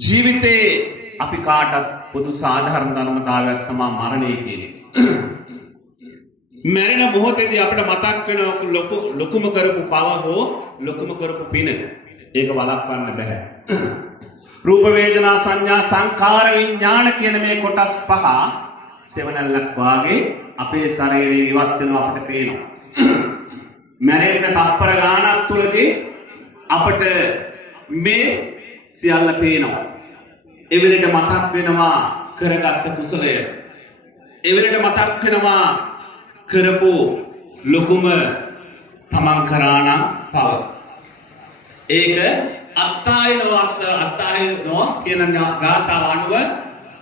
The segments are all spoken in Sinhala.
ජීවිතේ අපි කාටත් පොදු සාධාරණ ධර්මතාවයක් තමයි මරණය කියන්නේ. මරණ මොහොතේදී අපිට මතක් වෙන ලොකුම කරපු පව හෝ ලොකුම කරපු පින. ඒක වළක්වන්න බෑ. රූප වේදනා සංඥා සංකාර විඥාන කියන මේ කොටස් පහ සෙවණැල්ලක් වාගේ අපේ ශරීරයේ ඉවත් වෙනවා අපිට පේනවා. මරණයට තප්පර ගානක් තුලදී අපිට මේ සියල්ල පේනවා. ඒ වෙලෙට මතක් වෙනවා කරගත්ත කුසලය. ඒ වෙලෙට මතක් වෙනවා කරපු ලොකුම තමන් කරානම් පව. ඒක අත්තායනෝ කියන ගාථාව අනුව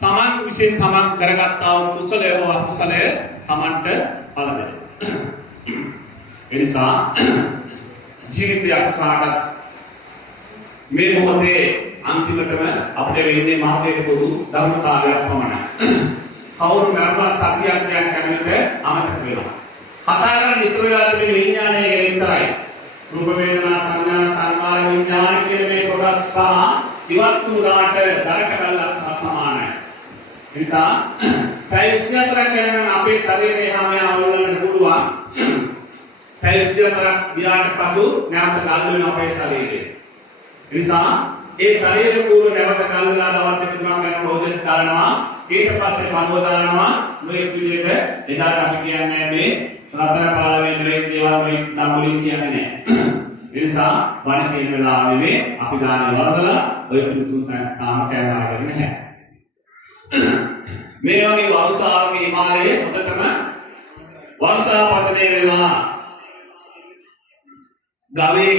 තමන් විසින් තමන් කරගත්තා වූ කුසලය හෝ අකුසලය තමන්ට ඵල දෙනවා. ඒ නිසා ජීවිතය කාටත් මේ මොහොතේ අන්තිමටම අපිට වෙන්නේ මාර්ගයේ පොදු ධර්මතාවයක් පමණයි. කවුරු මරණ සත්‍යයක් ගැනීමට අමතක වෙනවා. කතා කරන නිතරම මේ විඥානය ගැන විතරයි. රූප වේදනා සංඥා සංකාර විඥාන කියන මේ කොටස් පහ ඉවත් වුණාට දරක බැලක් සමානයි. ඒ නිසා පැයස්කතරක් කරන අපේ ශරීරයේ හැම අවලවන්න පුළුවන්. පැයස්කතරක් ගියාට පසු නැවත ගල් වෙන අපේ ශරීරයේ. ඒ නිසා ඒ ශරීර කූර නැවත ගල්ලා දවස් දෙක තුනක් යන ප්‍රෝසෙස් කරනවා. ඊට පස්සේ පණුව දානවා. මේ විදිහට එදාට අපි කියන්නේ මේ රතන පාලනේ මේ දේවල් මේ නම් වලින් කියන්නේ නැහැ. ඒ නිසා වණ කියන වෙලාවේ අපි දාන වලදලා ඔය පිටුතුන් තාම කෑම ආගෙන නැහැ. මේ වගේ වර්ෂාවක හිමාලයේ හොඳටම වර්ෂාපතනේ වෙනවා. ගාවේ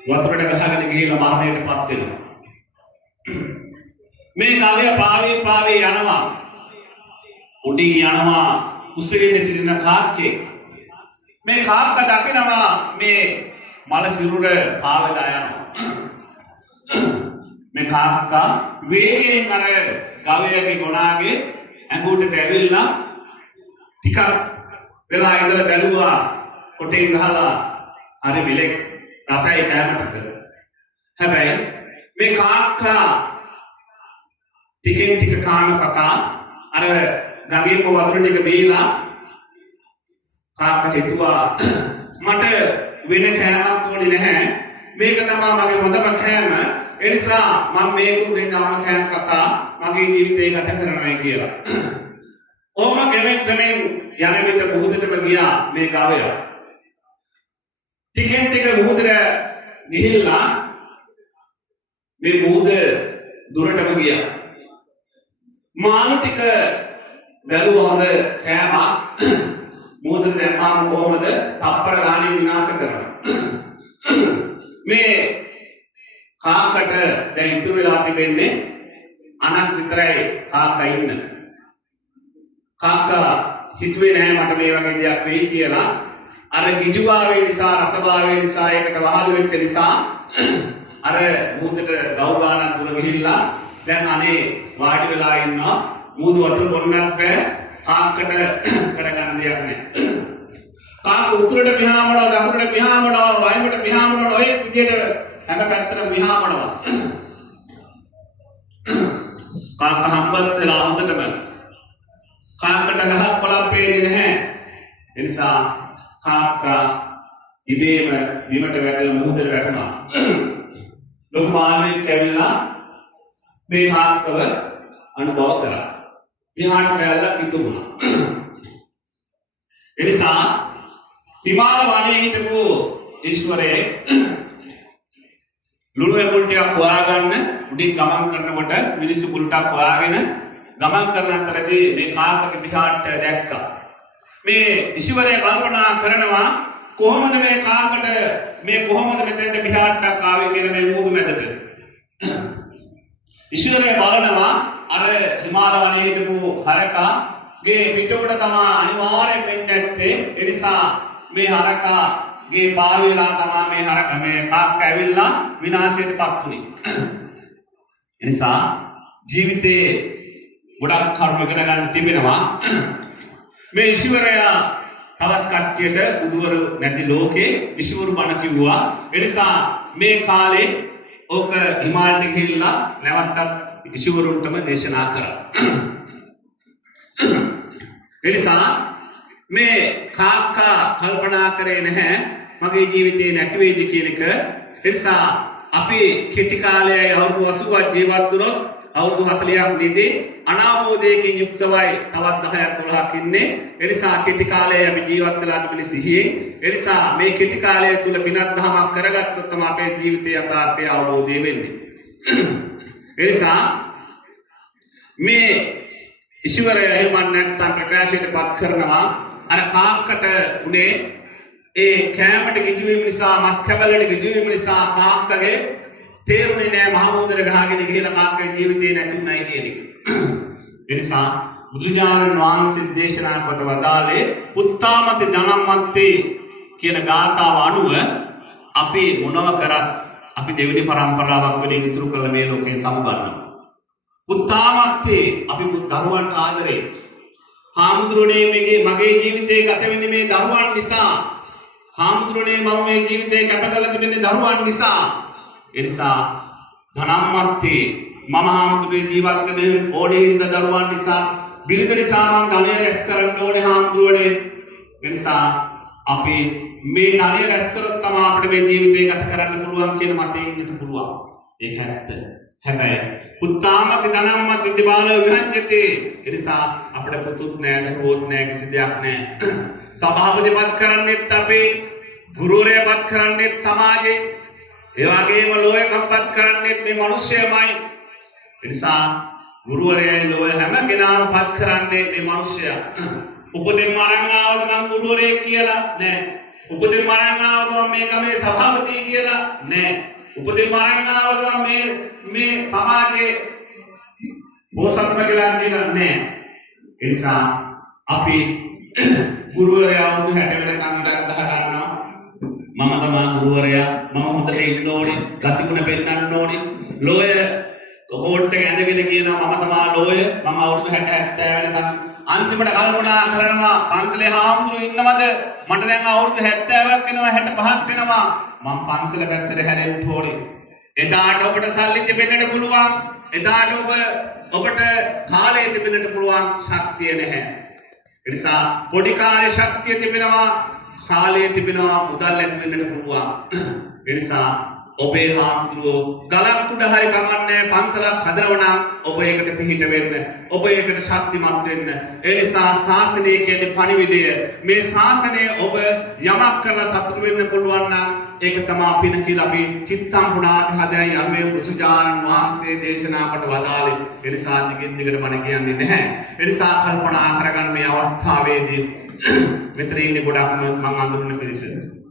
වතුරට ගහගෙන ගිහිල්ලා මරණයටපත් වෙනවා. මේ ගාවේ පාවේ යනවා. උඩින් යනවා කුසලයේ සිටින කාක්කේ. මේ කාක්ක දකිනවා මේ මල සිරුර පාවෙලා යනවා. මේ කාක්කා වේගයෙන් අර ගවයාගේ ගොනාගේ ඇඟුලට ඇවිල්ලා ටිකක් වෙලා ඉඳලා බැලුවා කොටෙන් ගහලා හරි මිලෙක් රසයි කෑමට කර. හැබැයි මේ කාක්කා ටිකෙන් ටික කාම කකා අර ගඟේ වතුර ටික බීලා කාක්කා හිතුවා මට වෙන කෑමක් ඕනේ නැහැ. මේක තමයි මගේ හොඳම කෑම. ඒ නිසා මම මේක උදේ නාම කෑම කකා මගේ ජීවිතේ ගත කරනවා කියලා. ඕම ක්‍රමෙන් යන විට මුහුදටම ගියා මේ ගවයා. ටිකෙන් ටික මුහුදට ගිහිල්ලා මේ මුහුද දුරටම ගියා. මාළු ටික බැලුවා හොඳ කෑමක් මුහුදට දැම්මාම කොහොමද තප්පර ගානේ විනාශ කරනවා. මේ කාක්කට දැන් ඉතුරු වෙලා තිබෙන්නේ අනක් විතරයි කාක්කා ඉන්න. කාක්කා හිතුවේ නැහැ මට මේ වගේ දෙයක් වෙයි කියලා. අර ගිජුභාවය නිසා රසභාවය නිසා ඒකට වහල් වෙච්ච නිසා අර මුහුදට ගව් ගානක් දුර ගිහිල්ලා දැන් අනේ වාඩි වෙලා ඉන්නවා. මුහුදු වතුර බොන්නත් බෑ. කාක්කට කරගන්න දෙයක් නැහැ. කාක්ක උතුරට පියාඹනවා දකුණට පියාඹනවා වයඹට පියාඹනවා ඔය විදියට හැම පැත්තටම පියාඹනවා. කාක්ක හම්බත් වෙලා හොඳටම කාක්කට ගහක් කොළක් පේන්නේ නැහැ. ඒ නිසා කාක්කා ඉබේම බිමට වැටලා මුහුදට වැටුණා. ලොකු මානෙක් කැවිලා මේ කාක්කව අනුභව කරා. විහාරට ගෑල්ලා පිටුණා. ඒ නිසා හිමාල වනයේ හිටපු ඊශ්වරයේ ලුණු ඇඹුල් ටිකක් හොයාගන්න උඩින් ගමන් කරනකොට මිනිස්සු පුල්ටක් හොයාගෙන ගමන් කරන අතරදී මේ කාක්කගේ විහාරට දැක්කා. මේ ඊශ්වරය කල්පනා කරනවා කොහොමද මේ කාකට මේ කොහොමද මෙතෙන්ට විහාරටක් ආවේ කියන මේ මුහුදු මැදට. ඊශ්වරය බලනවා අර හිමාල වනයේ හිටපු හරකාගේ පිටුපිට තමයි අනිවාර්යෙන් වෙන්නේ නැත්තේ. ඒ නිසා මේ හරකාගේ පාවෙලා තමයි මේ කාක්ක ඇවිල්ලා විනාශයටපත් වුනේ. ඒ නිසා ජීවිතේ ගොඩක් කර්ම ඉගෙන ගන්න තිබෙනවා. මේ ඊශ්වරයා තවත් කට්ටියට බුදුවරු නැති ලෝකේ ඊශ්වරු බණ කිව්වා. ඒ නිසා මේ කාලේ ඕක හිමාලයට ගිහිල්ලා නැවත්තත් ඉෂුවරුන්ටම දේශනා කරා. ඒ නිසා මේ කාක්කා කල්පනා කරේ නැහැ මගේ ජීවිතේ නැති වෙයිද කියන එක. ඒ නිසා අපි කෙටි කාලයයි අවුරුදු 80ක් ජීවත් වුණොත් අවුරුදු 40ක් නිදී අනාමෝදයකින් යුක්තවයි තවත් 10ක් 12ක් ඉන්නේ. ඒ නිසා කෙටි කාලයේ අපි ජීවත් වෙලා තිබෙන සිහියෙන් ඒ නිසා මේ කෙටි කාලය තුල බිනත් දහමක් කරගත්තොත් තමයි අපේ ජීවිතයේ යථාර්ථය අවබෝධය වෙන්නේ. ඒ නිසා මේ ඊශ්වරය එහෙම නැත්නම් ප්‍රකාශයටපත් කරනවා අර කාක්කට උනේ ඒ කැමරට ගිජුවීම නිසා මස් කැබලට ගිජුවීම නිසා කාක්කගේ තේරුනේ නෑ මහමෝදර ගහගෙන ගිහලා කාක්කගේ ජීවිතේ නැතුණයි කියන එක. ඒ නිසා බුදුජානක වහන්සේ දේශනා කොට වදාළේ උත්තාමති ධනම්මත්තේ කියන ගාථාව අනුව අපි මොනව කරත් අපි දෙවෙනි පරම්පරාවක් වෙලින් ඉතුරු කළ මේ ලෝකේ සමුගන්නවා. උත්තාමත්තේ අපි දරුවන්ට ආදරේ. හාමුදුරනේ මගේ ජීවිතේ ගත වෙන්නේ මේ දරුවන් නිසා. හාමුදුරනේ මම මේ ජීවිතේ ගත කළ තිබෙන්නේ දරුවන් නිසා. ඒ නිසා ධනම්මත්තේ මම හාමුදුරේ ජීවත් වෙන ඕනේ හින්ද දරුවන් නිසා බිරිඳ නිසා මම ධනය රැස් කරන්න ඕනේ හාමුදුරනේ. ඒ නිසා අපි මේ ධනය රැස් කරොත් තමයි අපිට මේ ජීවිතේ ගත කරන්න පුළුවන් කියන මතයෙන් ඉන්නට පුළුවන්. ඒක ඇත්ත. හැබැයි උත්තාමති ධනම්මති දිබාල විහංජති. ඒ නිසා අපිට පුතුත් නැහැ දරුවොත් නැහැ කිසි දෙයක් නැහැ. සභාපතිපත් කරන්නෙත් අපේ ගුරුවරයාපත් කරන්නෙත් සමාජේ. ඒ වගේම ලෝයකම්පත් කරන්නෙත් මේ මිනිස්සයමයි. ඒ නිසා ගුරුවරයයි ලෝය හැම කෙනාම පත් කරන්නේ මේ මිනිස්සයා. උපදෙන් අරන් ආවද මම ගුරුවරයෙක් කියලා නෑ. උපදෙන් අරන් ආවද මම මේ ගමේ සභාපති කියලා නෑ. උපදෙන් අරන් ආවද මම මේ සමාජයේ බෝසත්ම කියලා නෑ. ඒ නිසා අපි ගුරුවරයා වුණ 60 වෙනකන් ඉඳලා ගන්නවා. මම තමයි ගුරුවරයා. මම හොඳට ඉන්න ඕනේ. ගතිගුණ පෙන්නන්න ඕනේ. ලෝය කෝට් එක ඇඳගෙන කියනවා මම තමයි ලෝය. මම අවුරුදු 60 70 වෙනකන් අන්තිමට කල්පනා කරනවා පන්සලේ හාමුදුරුවෝ ඉන්නවද? මට දැන් අවුරුදු 70ක් වෙනවා 65ක් වෙනවා. මම පන්සල පැත්තට හැරෙන්න ඕනේ. එදාට ඔබට සල්ලි දෙන්නට පුළුවන්. එදාට ඔබට කාලය දෙන්නට පුළුවන් ශක්තිය නැහැ. ඒ නිසා පොඩි කාලේ ශක්තිය තිබෙනවා, කාලය තිබෙනවා, මුදල් ඇති වෙන්නට පුළුවන්. ඒ නිසා ඔබේ හාමුදුරුවෝ ගලක් උඩ හරි කමන්නේ පන්සලක් හදනවා නම් ඔබ ඒකට පිහිට වෙන්න. ඔබ ඒකට ශක්තිමත් වෙන්න. ඒ නිසා ශාසනය කියන්නේ පණිවිඩය. මේ ශාසනය ඔබ යමක් කරලා සතුටු වෙන්න පුළුවන් නම් ඒක තමයි පින කියලා අපි චිත්තම් පුණාති හදයි යන්නේ බුදුජානන් වහන්සේ දේශනා කොට වදාළේ. ඒ නිසා දිගින් දිගට මම කියන්නේ නැහැ. ඒ නිසා කල්පනා කරගන්න මේ අවස්ථාවේදී මෙතන ඉන්නේ ගොඩක්ම මම අඳුරන පිරිස.